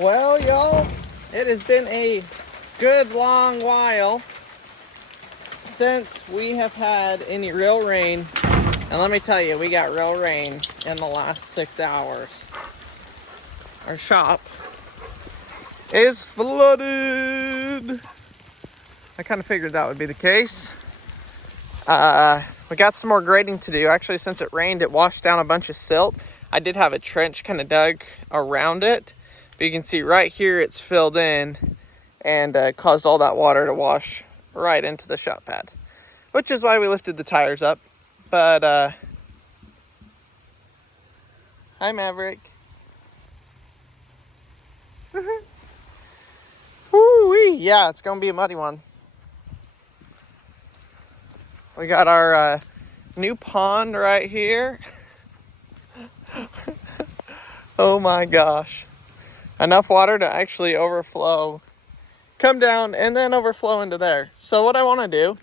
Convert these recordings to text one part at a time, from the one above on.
Well, y'all, it has been a good long while since we have had any real rain. And let me tell you, we got real rain in the last 6 hours. Our shop is flooded. I kind of figured that would be the case. We got some more grading to do. Actually, since it rained, it washed down a bunch of silt. I did have a trench kind of dug around it. But you can see right here it's filled in and caused all that water to wash right into the shop pad. Which is why we lifted the tires up. But, hi Maverick. Woo-wee. Yeah, it's going to be a muddy one. We got our new pond right here. Oh my gosh. Enough water to actually overflow, come down, and then overflow into there. So what I want to do,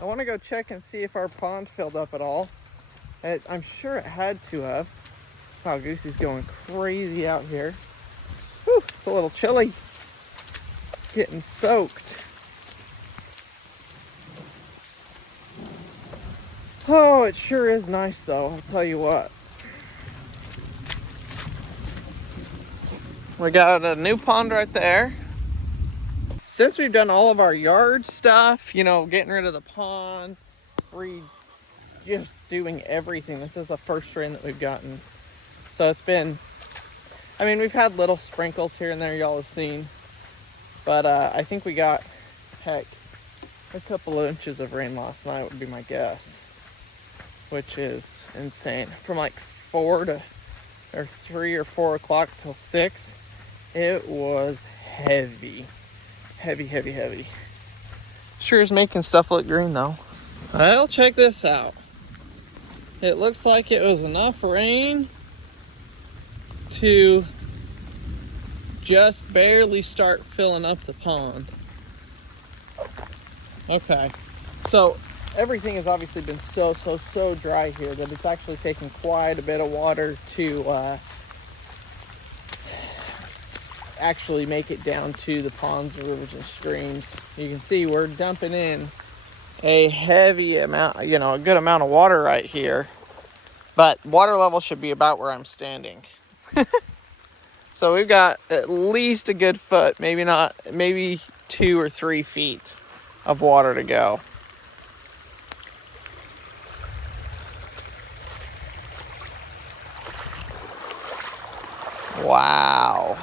I want to go check and see if our pond filled up at all. I'm sure it had to have. Wow, Goosey's going crazy out here. Whew, it's a little chilly. Getting soaked. Oh, it sure is nice though, I'll tell you what. We got a new pond right there. Since we've done all of our yard stuff, you know, getting rid of the pond, just doing everything. This is the first rain that we've gotten. So it's been, I mean, we've had little sprinkles here and there y'all have seen. But I think we got, heck, a couple of inches of rain last night would be my guess. Which is insane. From like 3 or 4 o'clock till 6, it was heavy. Heavy. Sure is making stuff look green though. Well, check this out. It looks like it was enough rain to just barely start filling up the pond. Okay, so everything has obviously been so dry here that it's actually taken quite a bit of water to actually make it down to the ponds, rivers, and streams. You can see we're dumping in a heavy amount, you know, a good amount of water right here. But water level should be about where I'm standing. So we've got at least a good foot, maybe 2 or 3 feet of water to go. Wow.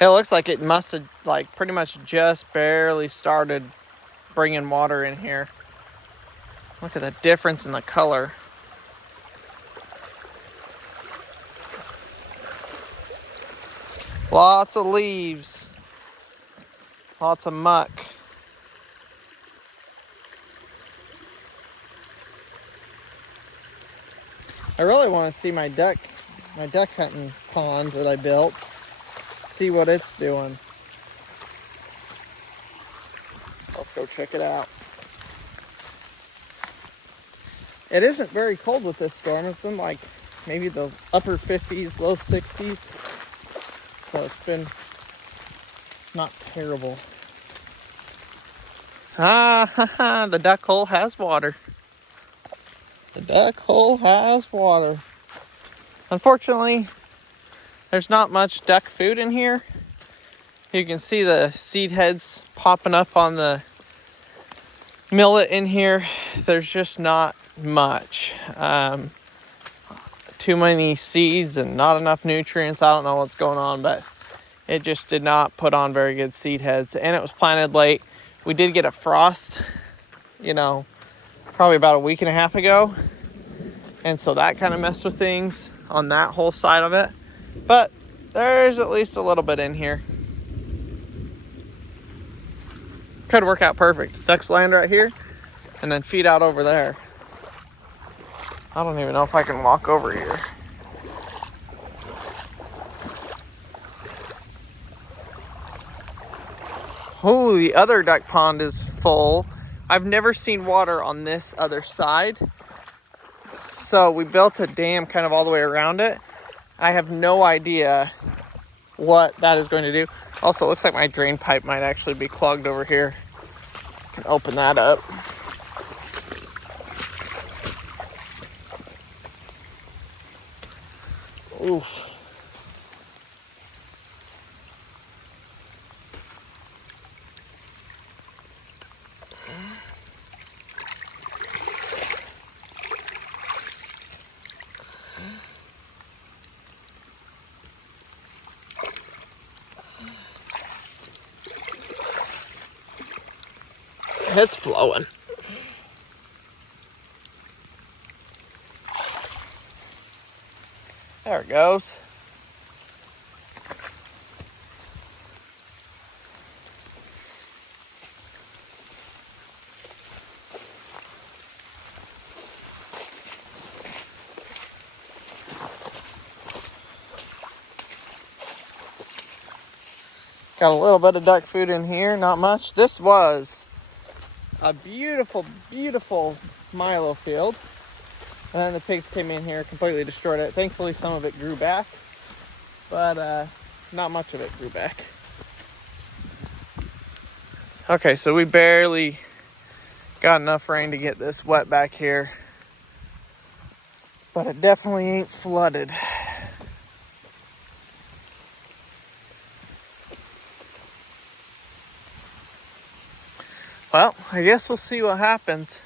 It looks like it must have like pretty much just barely started bringing water in here. Look at the difference in the color. Lots of leaves. Lots of muck. I really want to see my duck hunting pond that I built. See what it's doing. Let's go check it out. It isn't very cold with this storm. It's in like maybe the upper 50s, low 60s. So it's been not terrible. The duck hole has water. The duck hole has water. Unfortunately, there's not much duck food in here. You can see the seed heads popping up on the millet in here. There's just not much. Too many seeds and not enough nutrients. I don't know what's going on, but it just did not put on very good seed heads. And it was planted late. We did get a frost, you know, probably about a week and a half ago. And so that kind of messed with things on that whole side of it. But there's at least a little bit in here. Could work out perfect. Ducks land right here and then feed out over there. I don't even know if I can walk over here. Oh, the other duck pond is full. I've never seen water on this other side. So we built a dam kind of all the way around it. I have no idea what that is going to do. Also, it looks like my drain pipe might actually be clogged over here. I can open that up. Oof. It's flowing. There it goes. Got a little bit of duck food in here, not much. This was a beautiful, beautiful milo field. And then the pigs came in here, completely destroyed it. Thankfully, some of it grew back, but not much of it grew back. Okay, so we barely got enough rain to get this wet back here, but it definitely ain't flooded. Well, I guess we'll see what happens.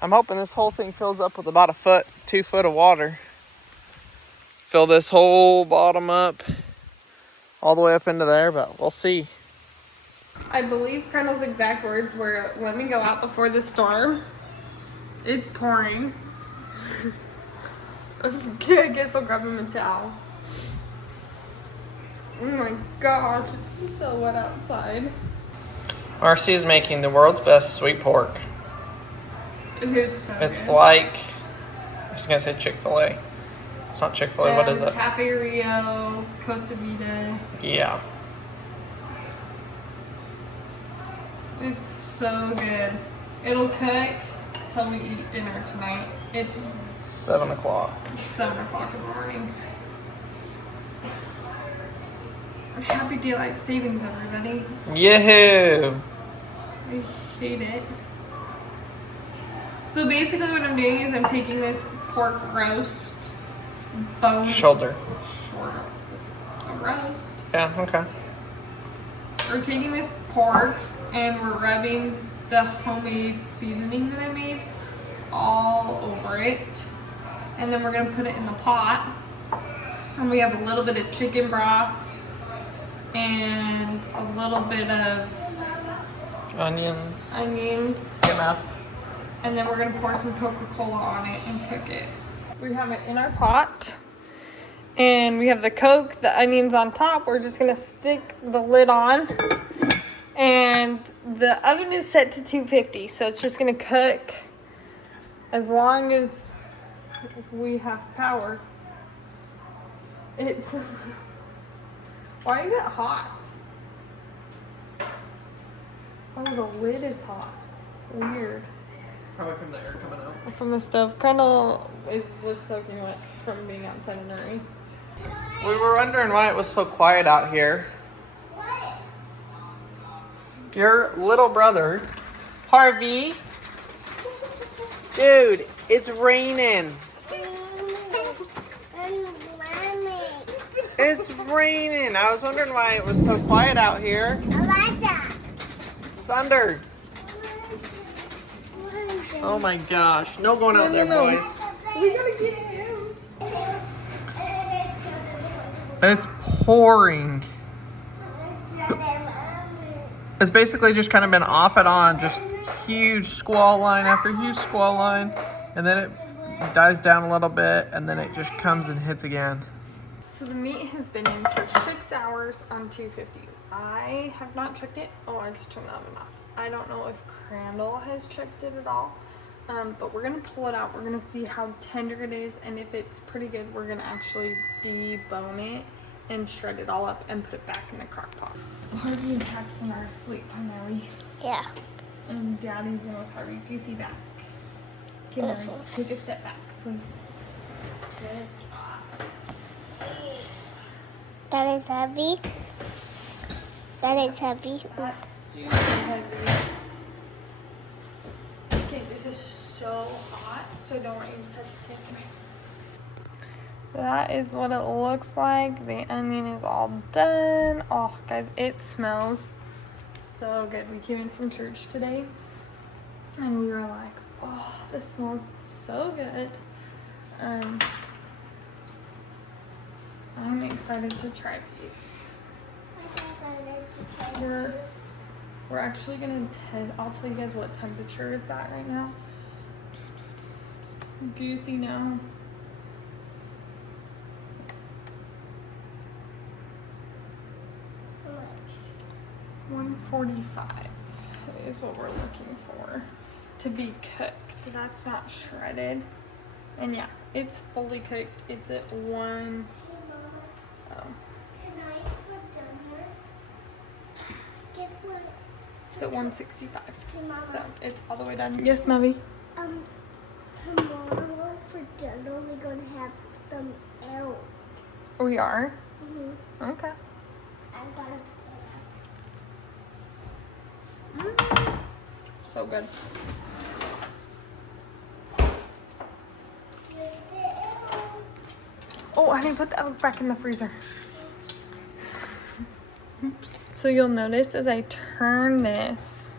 I'm hoping this whole thing fills up with about 2 foot of water. Fill this whole bottom up, all the way up into there, but we'll see. I believe Colonel's exact words were, "Let me go out before the storm." It's pouring. I guess I'll grab him a towel. Oh my gosh, it's so wet outside. Marcy is making the world's best sweet pork. It is so It's good. Like, I was gonna say Chick-fil-A. It's not Chick-fil-A, what is it? Cafe Rio, Costa Vida. Yeah. It's so good. It'll cook till we eat dinner tonight. It's 7 o'clock. 7 o'clock in the morning. Happy daylight savings, everybody. Yahoo! I hate it. So basically what I'm doing is I'm taking this pork roast bone. Shoulder. A roast. Yeah, okay. We're taking this pork and we're rubbing the homemade seasoning that I made all over it. And then we're gonna put it in the pot. And we have a little bit of chicken broth and a little bit of Onions. Enough. And then we're gonna pour some Coca-Cola on it and cook it. We have it in our pot. And we have the Coke, the onions on top. We're just gonna stick the lid on. And the oven is set to 250, so it's just gonna cook as long as we have power. It's, why is it hot? Oh, the lid is hot. Weird. Probably from the air coming out. From the stove. Colonel was soaking wet from being outside in the rain. We were wondering why it was so quiet out here. Your little brother, Harvey. Dude, it's raining. It's raining. I was wondering why it was so quiet out here. I like that. Thunder. Oh my gosh. No going out there, boys. We gotta get him. It's pouring. It's basically just kind of been off and on, just huge squall line after huge squall line, and then it dies down a little bit, and then it just comes and hits again. So the meat has been in for 6 hours on 250. I have not checked it. Oh, I just turned the oven off. I don't know if Crandall has checked it at all, but we're gonna pull it out. We're gonna see how tender it is, and if it's pretty good, we're gonna actually debone it and shred it all up and put it back in the crock pot. Harvey and Paxton are asleep, huh, Nelly? Yeah. And Daddy's in with Harvey. Goosey back. Okay, Mary, take a step back. Please. Good job. That is heavy. That is heavy. That's super heavy. Okay, this is so hot, so I don't want you to touch the cake. That is what it looks like. The onion is all done. Oh, guys, it smells so good. We came in from church today, and we were like, oh, this smells so good. I'm excited to try these. We're actually gonna I'll tell you guys what temperature it's at right now. Goosey now. How much? 145 is what we're looking for to be cooked. That's not shredded. And yeah, it's fully cooked. It's at one. Can I put down here? Guess what? It's at 165. Mama. So it's all the way done. Yes, Mavi? Tomorrow for dinner we're gonna have some elk. We are? Mm-hmm. Okay. I gotta So good. Oh, I didn't put the elk back in the freezer. Oops. So you'll notice as I turn this,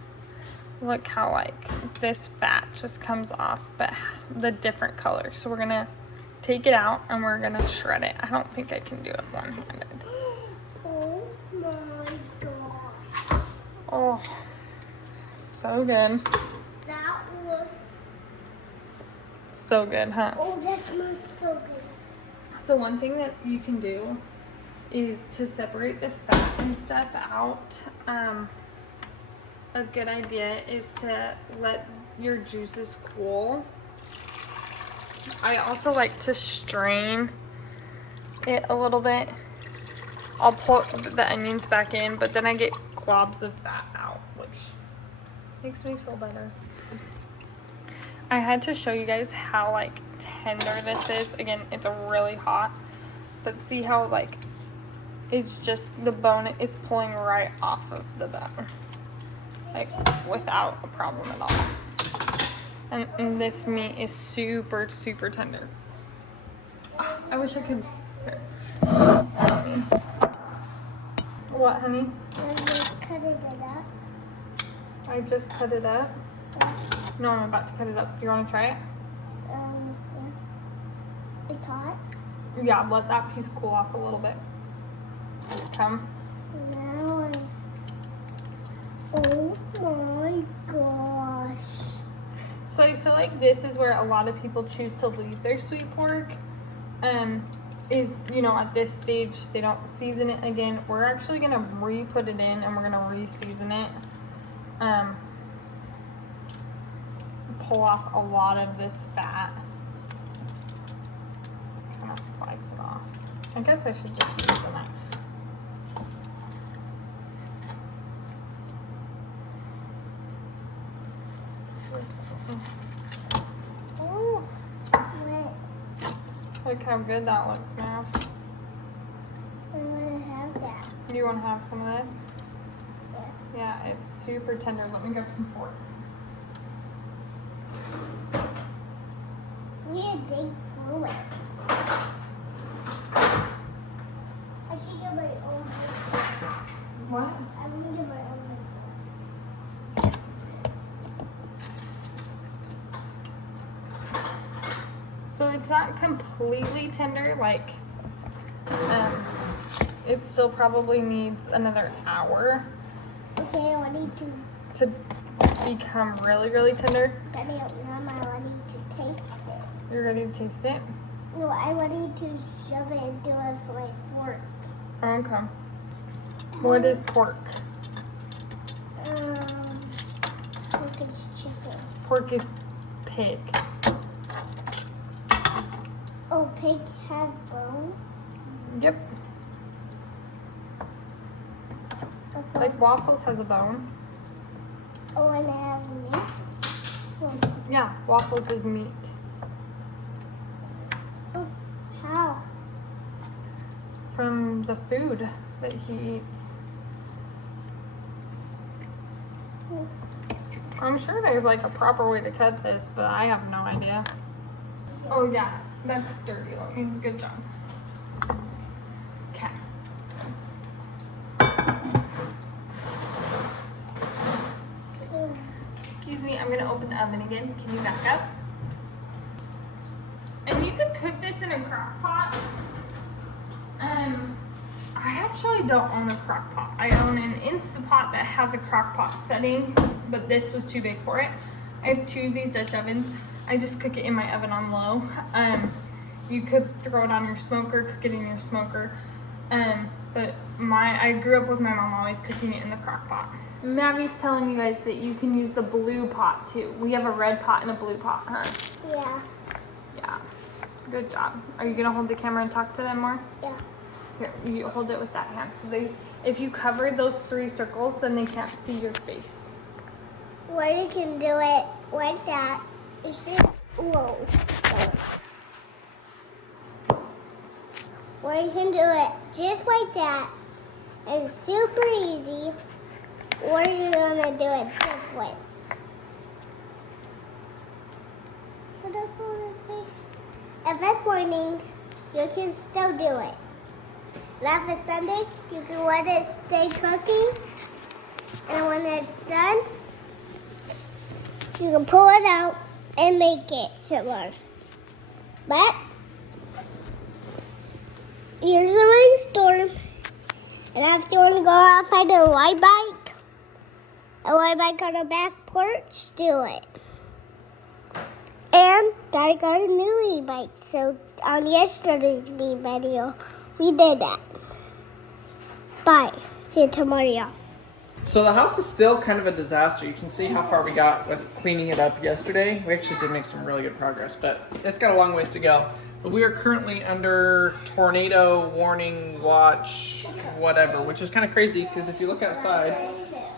look how like this fat just comes off, but the different color. So we're gonna take it out and we're gonna shred it. I don't think I can do it one-handed. Oh my gosh. Oh, so good. That looks So good, huh? oh that smells so good. So one thing that you can do is to separate the fat and stuff out. A good idea is to let your juices cool. I also like to strain it a little bit. I'll pull the onions back in, but then I get globs of fat out, which makes me feel better. I had to show you guys how like tender this is. Again, it's really hot, but see how like it's just the bone, it's pulling right off of the bone, like without a problem at all. And this meat is super, super tender. I wish I could. Here. What, honey? I'm just cutting it up. I just cut it up. No, I'm about to cut it up. Do you want to try it? Yeah. It's hot. Yeah, let that piece cool off a little bit. Come. Now oh my gosh. So I feel like this is where a lot of people choose to leave their sweet pork. Is, you know, at this stage, they don't season it again. We're actually going to re-put it in and we're going to re-season it. Pull off a lot of this fat. Kind of slice it off. I guess I should just use the knife. This one. Ooh. Look how good that looks, Mav. I'm gonna have that. Do you want to have some of this? Yeah. Yeah, it's super tender. Let me grab some forks. We need to dig through it. I should get my own. What? I'm gonna get my own. So it's not completely tender, like, it still probably needs another hour Okay, I need to. to become really, really tender. Daddy, Mama, I need to taste it. You're ready to taste it? No, I need to shove it into it with my fork. Okay. What is pork? Pork is chicken. Pork is pig. Oh, pig has bone. Yep. Okay. Like waffles has a bone. Oh, and I have meat. Oh, Yeah, waffles is meat. Oh, how? From the food that he eats. I'm sure there's like a proper way to cut this, but I have no idea. Oh yeah, that's dirty looking. Good job. Okay. So, Excuse me, I'm gonna open the oven again. Can you back up? And you could cook this in a crock pot. I actually don't own a crock pot. I own an Instapot that has a crock pot setting, but this was too big for it. I have 2 of these Dutch ovens. I just cook it in my oven on low. You could throw it on your smoker, cook it in your smoker. But I grew up with my mom always cooking it in the crock pot. Mavi's telling you guys that you can use the blue pot too. We have a red pot and a blue pot, huh? yeah. Yeah. Good job. Are you gonna hold the camera and talk to them more? Yeah. Here, you hold it with that hand. So if you cover those 3 circles, then they can't see your face. Or you can do it like that. It's just, whoa. Or you can do it just like that. It's super easy. Or you're gonna do it this way. So that's what I say. If it's morning, you can still do it. And if it's Sunday, you can let it stay cooking. And when it's done, you can pull it out and make it similar. But here's a rainstorm. And if you want to go outside on a white bike on the back porch, do it. And Daddy got a new e-bike. So on yesterday's video, we did that. Bye. See you tomorrow. So the house is still kind of a disaster. You can see how far we got with cleaning it up yesterday. We actually did make some really good progress, but it's got a long ways to go. But we are currently under tornado warning watch, whatever, which is kind of crazy because if you look outside,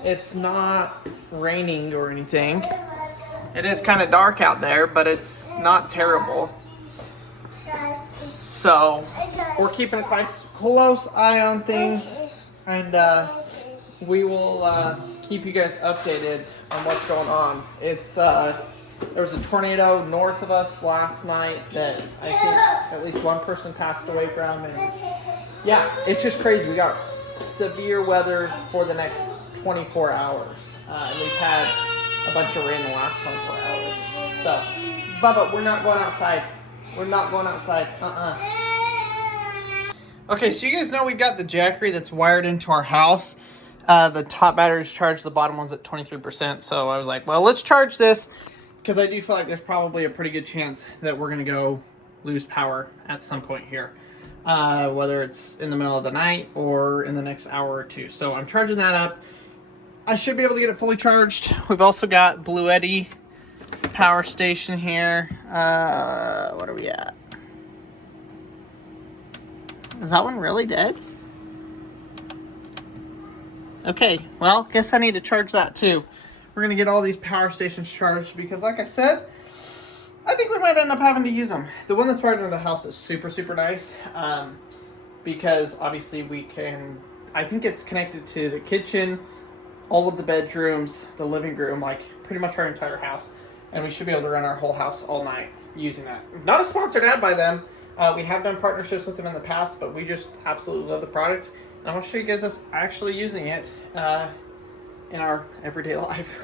it's not raining or anything. It is kind of dark out there, but it's not terrible. So we're keeping a close eye on things, and we will keep you guys updated on what's going on. It's there was a tornado north of us last night that I think at least one person passed away from, and yeah, it's just crazy. We got severe weather for the next 24 hours, and we've had a bunch of rain the last 24 hours. So, Bubba, we're not going outside. We're not going outside. Okay, so you guys know we've got the Jackery that's wired into our house. The top battery's charged, the bottom one's at 23%. So I was like, well, let's charge this because I do feel like there's probably a pretty good chance that we're going to go lose power at some point here. Whether it's in the middle of the night or in the next hour or two. So I'm charging that up. I should be able to get it fully charged. We've also got Blue Eddy power station here. What are we at? Is that one really dead? Okay, well, guess I need to charge that too. We're gonna get all these power stations charged because, like I said, I think we might end up having to use them. The one that's right under the house is super, super nice because obviously we can, I think it's connected to the kitchen, all of the bedrooms, the living room, like pretty much our entire house. And we should be able to run our whole house all night using that. Not a sponsored ad by them. We have done partnerships with them in the past, but we just absolutely love the product. And I want to show you guys us actually using it in our everyday life.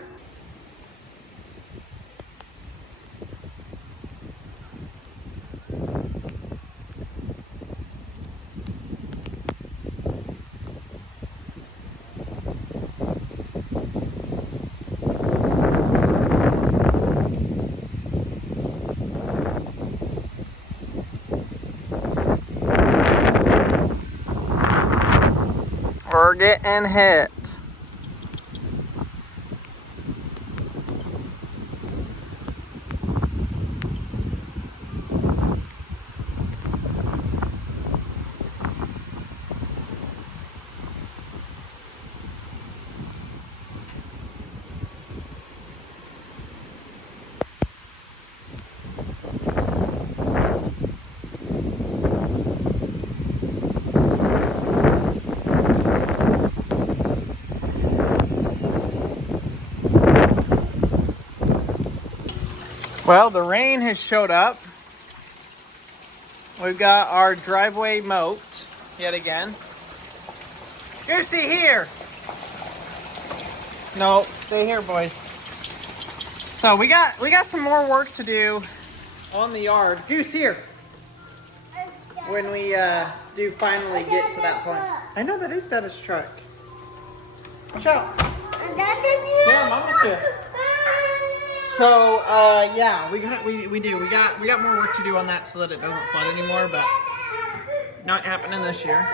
We're getting hit. Well, the rain has showed up. We've got our driveway mowed yet again. Goosey, here! No, stay here, boys. So we got some more work to do on the yard. Goose, here! When we do finally get to that point. I know that is Dad's truck. Watch out. Yeah, Mama's here. So yeah, we got more work to do on that so that it doesn't flood anymore, but not happening this year.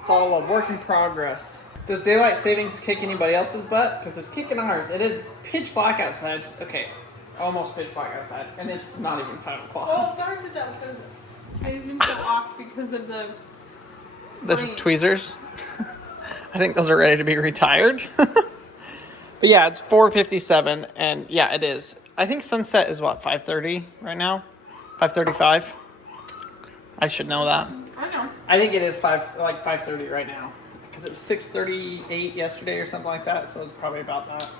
It's all a work in progress. Does daylight savings kick anybody else's butt? Because it's kicking ours. It is pitch black outside. Okay, almost pitch black outside, and it's not even 5 o'clock. Well, it's dark to death because today's been so off because of the rain. Tweezers. I think those are ready to be retired. But yeah, it's 4:57, and yeah, it is. I think sunset is what, 5:30 right now? 5:35. I should know that. I know. I think it is 5:30 right now because it was 6:38 yesterday or something like that, so it's probably about that.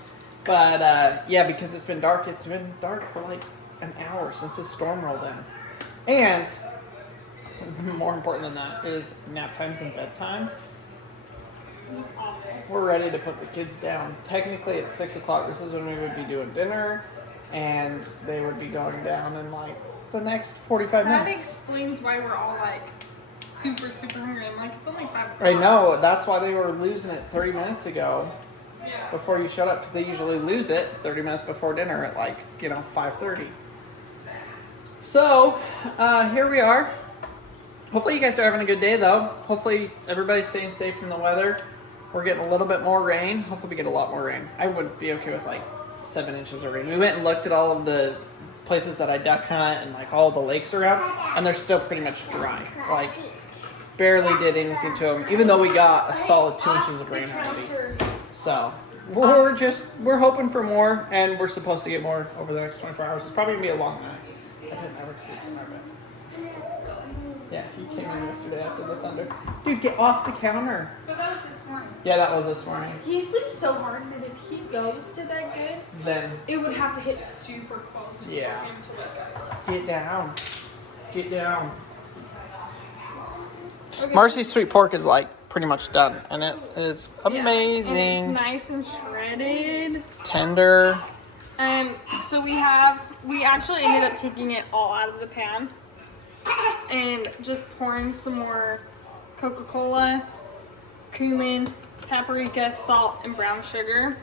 But yeah, because it's been dark. It's been dark for like an hour since the storm rolled in, and more important than that is nap times and bedtime. We're ready to put the kids down. Technically, it's 6 o'clock. This is when we would be doing dinner, and they would be going down in like the next 45 minutes. That explains why we're all like super hungry. I'm like, it's only 5 o'clock. I know. That's why they were losing it 30 minutes ago. Yeah. Before you showed up, because they usually lose it 30 minutes before dinner at like 5:30. So here we are. Hopefully you guys are having a good day though. Hopefully everybody's staying safe from the weather. We're getting a little bit more rain. Hopefully we get a lot more rain. I would be okay with like 7 inches of rain. We went and looked at all of the places that I duck hunt and like all the lakes around, and they're still pretty much dry. Like barely did anything to them, even though we got a solid 2 inches of rain already. So we're hoping for more, and we're supposed to get more over the next 24 hours. It's probably gonna be a long night. I didn't ever sleep tonight, but yeah, he came in yesterday after the thunder. Dude, get off the counter. But that was this morning. Yeah, that was this morning. He sleeps so hard that if he goes to bed good, Then it would have to hit super close for Yeah. him to wake up. get down. Get down. Okay. Marcy's sweet pork is like pretty much done, and it is amazing. Yeah, and it's nice and shredded. Tender. So we actually ended up taking it all out of the pan and just pouring some more Coca-Cola, cumin, paprika, salt, and brown sugar.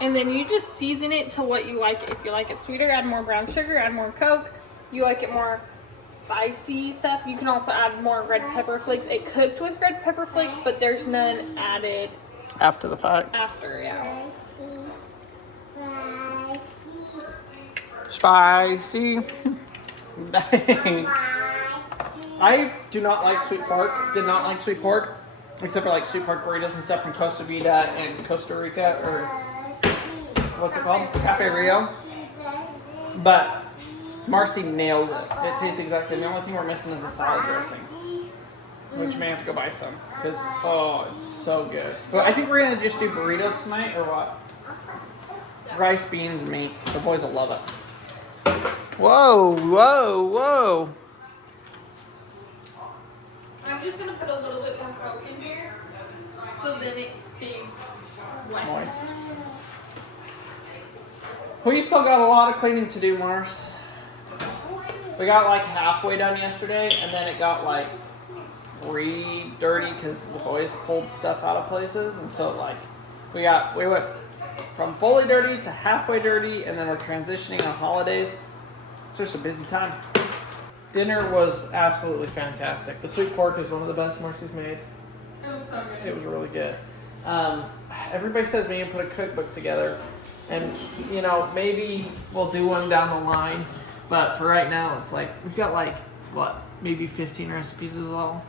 And then you just season it to what you like. If you like it sweeter, add more brown sugar, add more Coke. You like it more spicy stuff, you can also add more red pepper flakes. It cooked with red pepper flakes, but there's none added After the fact. after, yeah. Spicy. Dang. I do not like sweet pork. Did not like sweet pork. Except for like sweet pork burritos and stuff from Costa Vida and Costa Rica, or what's it called? Cafe Rio. But Marcy nails it. It tastes exactly the same. The only thing we're missing is a salad dressing, which may have to go buy some, because it's so good. But I think we're gonna just do burritos tonight, or what? Rice, beans, and meat. The boys will love it. Whoa, whoa, whoa! I'm just gonna put a little bit more Coke in here, so that it stays wet. Moist. We still got a lot of cleaning to do, Mars. We got like halfway done yesterday, and then it got like dirty because the boys pulled stuff out of places, and so like we went from fully dirty to halfway dirty, and then we're transitioning on holidays. It's just a busy time. Dinner was absolutely fantastic. The sweet pork is one of the best Marcy's made. It was so good. It was really good. Everybody says we need to put a cookbook together, and maybe we'll do one down the line. But for right now, it's like we've got like maybe 15 recipes is all.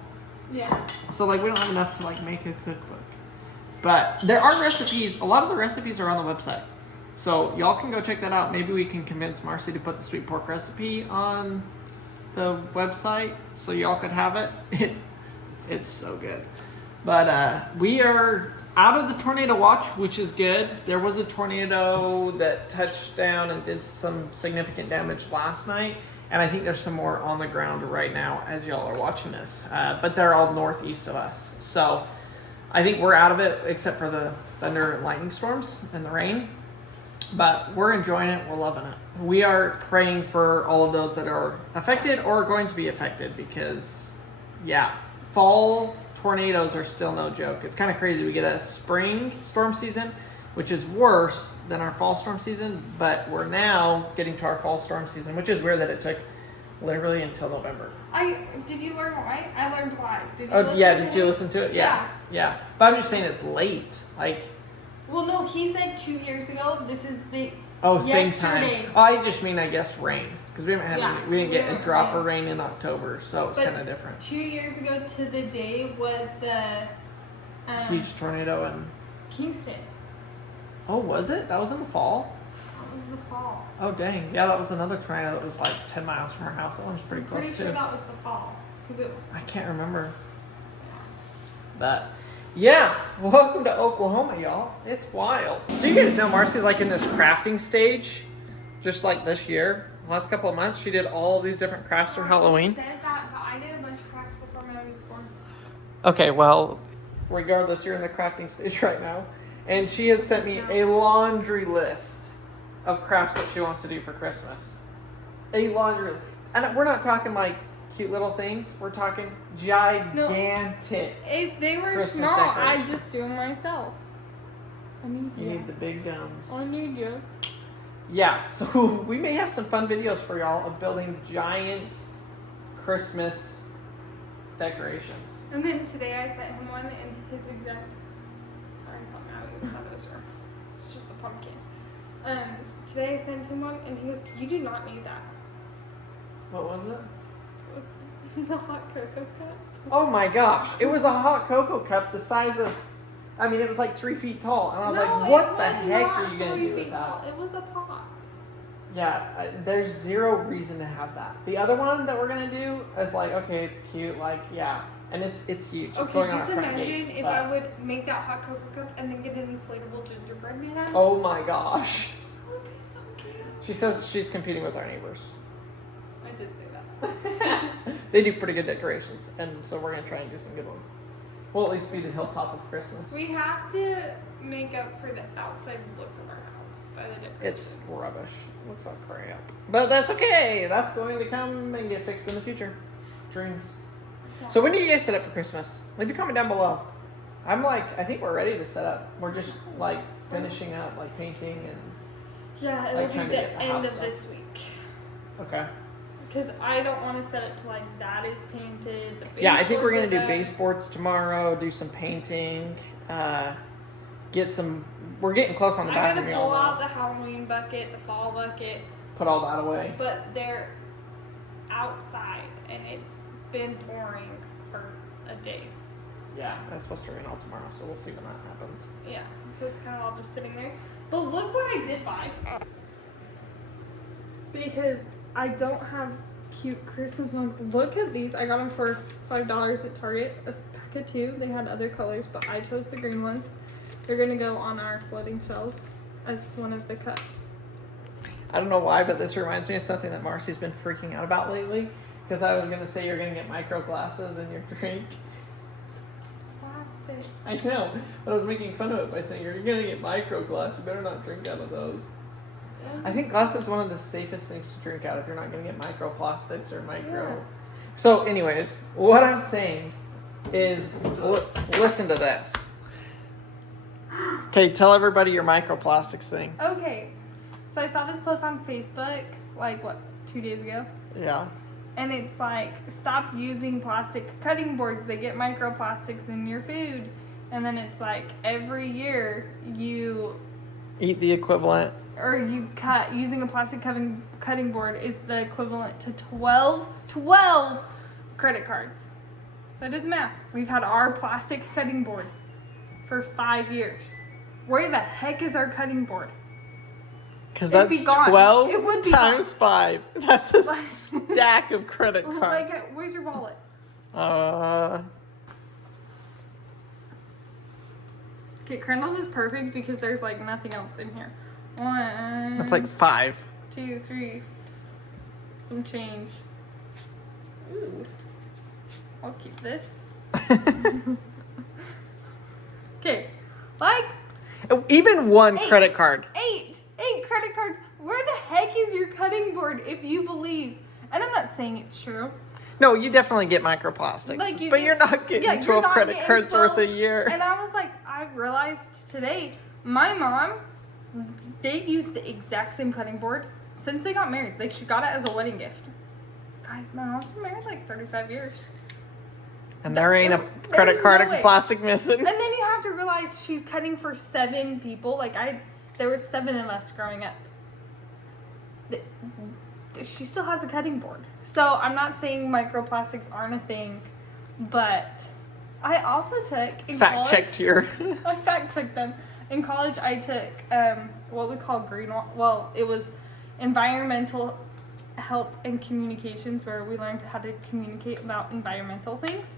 Yeah. So like we don't have enough to like make a cookbook. But there are recipes. A lot of the recipes are on the website, so y'all can go check that out. Maybe we can convince Marcy to put the sweet pork recipe on the website so y'all could have it. It's so good. But out of the tornado watch, which is good. There was a tornado that touched down and did some significant damage last night. And I think there's some more on the ground right now as y'all are watching this. But they're all northeast of us. So I think we're out of it except for the thunder and lightning storms and the rain. But we're enjoying it. We're loving it. We are praying for all of those that are affected or going to be affected because, yeah, fall tornadoes are still no joke. It's kind of crazy. We get a spring storm season, which is worse than our fall storm season, but we're now getting to our fall storm season, which is weird that it took literally until November. Did you learn why? I learned why. Did you Did you listen to it? Yeah. But I'm just saying it's late. Like, well, no, he said 2 years ago. This is the same yesterday. time. I just mean, I guess, rain. Because we haven't had we didn't get a drop of rain in October, so it's kind of different. 2 years ago to the day was the huge tornado in Kingston. Oh, was it? That was in the fall? That was the fall. Oh, dang. Yeah, that was another tornado that was like 10 miles from our house. That one was pretty close, too. Pretty sure that was the fall. I can't remember. But, yeah. Welcome to Oklahoma, y'all. It's wild. So you guys know Marcy's like in this crafting stage, just like this year. The last couple of months, she did all these different crafts for Halloween. She says that, but I did a bunch of crafts before my baby was born. Okay, well, regardless, you're in the crafting stage right now. And she has sent me a laundry list of crafts that she wants to do for Christmas. A laundry list. And we're not talking like cute little things. We're talking gigantic. No, if they were Christmas small, decorations. I'd just do them myself. You need the big guns. I need you. Yeah, so we may have some fun videos for y'all of building giant Christmas decorations. And then today I sent him one and his exact... Sorry, I'm talking out of the store. It's just a pumpkin. Today I sent him one and he goes, "You do not need that." What was it? It was the hot cocoa cup. Oh my gosh. It was a hot cocoa cup the size of... it was like 3 feet tall. And I was like, what the heck are you going to do with that? It was a pot. Yeah, there's zero reason to have that. The other one that we're going to do is like, okay, it's cute. Like, yeah. And it's huge. It's Okay, going just on our front imagine gate, if I would make that hot cocoa cup and then get an inflatable gingerbread man. Oh my gosh. That would be so cute. She says she's competing with our neighbors. I did say that. They do pretty good decorations, and so we're going to try and do some good ones. We'll at least be the hilltop of Christmas. We have to make up for the outside look of our house by the decorations. It's rubbish. Looks like crap. But that's okay. That's going to come and get fixed in the future. Dreams. Yeah. So when do you guys set up for Christmas? Leave a comment down below. I think we're ready to set up. We're just like finishing up, like painting and... Yeah, it'll like, be the end of this week. Okay. Because I don't want to set it to like that is painted. Yeah, I think we're going to do baseboards tomorrow, do some painting, we're getting close on the bathroom. I gotta pull out the Halloween bucket, the fall bucket. Put all that away. But they're outside and it's been pouring for a day. So. Yeah, it's supposed to rain all tomorrow, so we'll see when that happens. Yeah, so it's kind of all just sitting there. But look what I did buy. Because I don't have cute Christmas mugs. Look at these. I got them for $5 at Target. A pack of 2. They had other colors, but I chose the green ones. They're going to go on our floating shelves as one of the cups. I don't know why, but this reminds me of something that Marcy's been freaking out about lately. Because I was going to say you're going to get micro glasses in your drink. Plastic. I know, but I was making fun of it by saying you're going to get micro glass. You better not drink out of those. I think glass is one of the safest things to drink out if you're not going to get microplastics or micro. Yeah. So anyways, what I'm saying is listen to this. Okay, tell everybody your microplastics thing. Okay, so I saw this post on Facebook, 2 days ago? Yeah. And it's like, stop using plastic cutting boards. They get microplastics in your food. And then it's like, every year you... eat the equivalent. Or you cut, using a plastic cutting board is the equivalent to 12 credit cards. So I did the math. We've had our plastic cutting board for 5 years. Where the heck is our cutting board? Because that's 12 times 5. That's a stack of credit cards. Where's your wallet? Okay, Crandall's is perfect because there's like nothing else in here. 1. That's like 5. 2, 3. Some change. Ooh. I'll keep this. Okay. Like. Even one 8, credit card. 8 credit cards. Where the heck is your cutting board if you believe? And I'm not saying it's true. No, you definitely get microplastics. Like you're not getting 12 credit cards worth a year. And I was like, I realized today, my mom, they use the exact same cutting board since they got married. Like, she got it as a wedding gift. Guys, my mom's been married like 35 years. And there ain't a credit card no way. plastic missing. And then you have to realize she's cutting for 7 people. Like, there was 7 of us growing up. She still has a cutting board. So I'm not saying microplastics aren't a thing, but I also took in college, Fact-checked your... I fact-checked them. In college, I took what we call it was environmental health and communications, where we learned how to communicate about environmental things.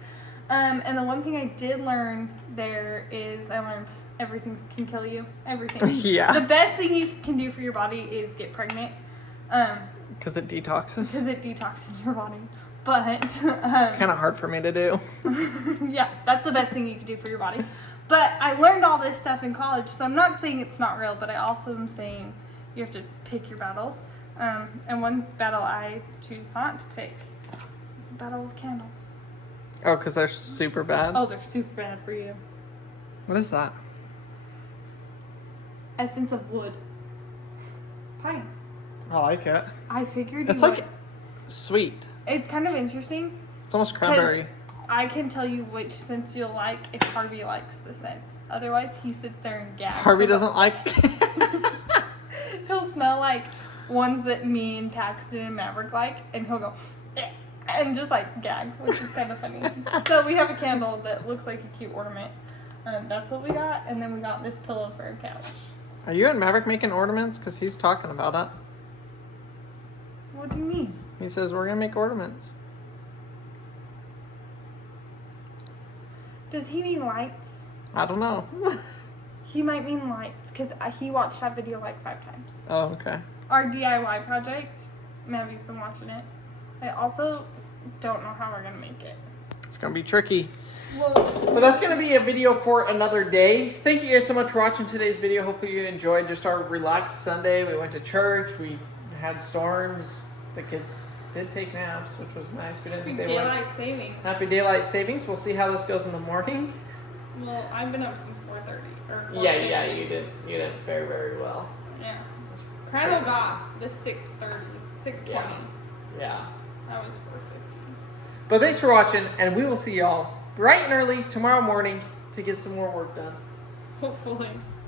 And the one thing I did learn there is I learned everything can kill you. Everything. Yeah. The best thing you can do for your body is get pregnant. Because it detoxes. Because it detoxes your body. But kind of hard for me to do. yeah, that's the best thing you can do for your body. But I learned all this stuff in college, so I'm not saying it's not real, but I also am saying you have to pick your battles. And one battle I choose not to pick is the battle of candles. Oh, because they're super bad? Oh, they're super bad for you. What is that? Essence of wood. Pine. I like it. I figured It's you like would. sweet. It's kind of interesting. It's almost cranberry. I can tell you which scents you'll like if Harvey likes the scents. Otherwise, he sits there and gags. Harvey doesn't like... He'll smell like ones that me and Paxton and Maverick like, and he'll go... "Eh," and just like gag, which is kind of funny. So we have a candle that looks like a cute ornament. That's what we got, and then we got this pillow for a couch. Are you and Maverick making ornaments? Because he's talking about it. What do you mean? He says we're going to make ornaments. Does he mean lights? I don't know. He might mean lights, because he watched that video like 5 times. Oh, okay. Our DIY project, Mavi's been watching it. I also don't know how we're going to make it. It's going to be tricky. Well, But that's going to be a video for another day. Thank you guys so much for watching today's video. Hopefully you enjoyed just our relaxed Sunday. We went to church. We had storms. The kids did take naps, which was nice. We didn't think they went. daylight savings. Happy daylight savings. We'll see how this goes in the morning. Well, I've been up since 4:30 or 4:30. Yeah, you didn't fare very well. Yeah. Crandall got the 6:30, 6:20. Yeah. That was 4:50. But thanks for watching, and we will see y'all bright and early tomorrow morning to get some more work done. Hopefully.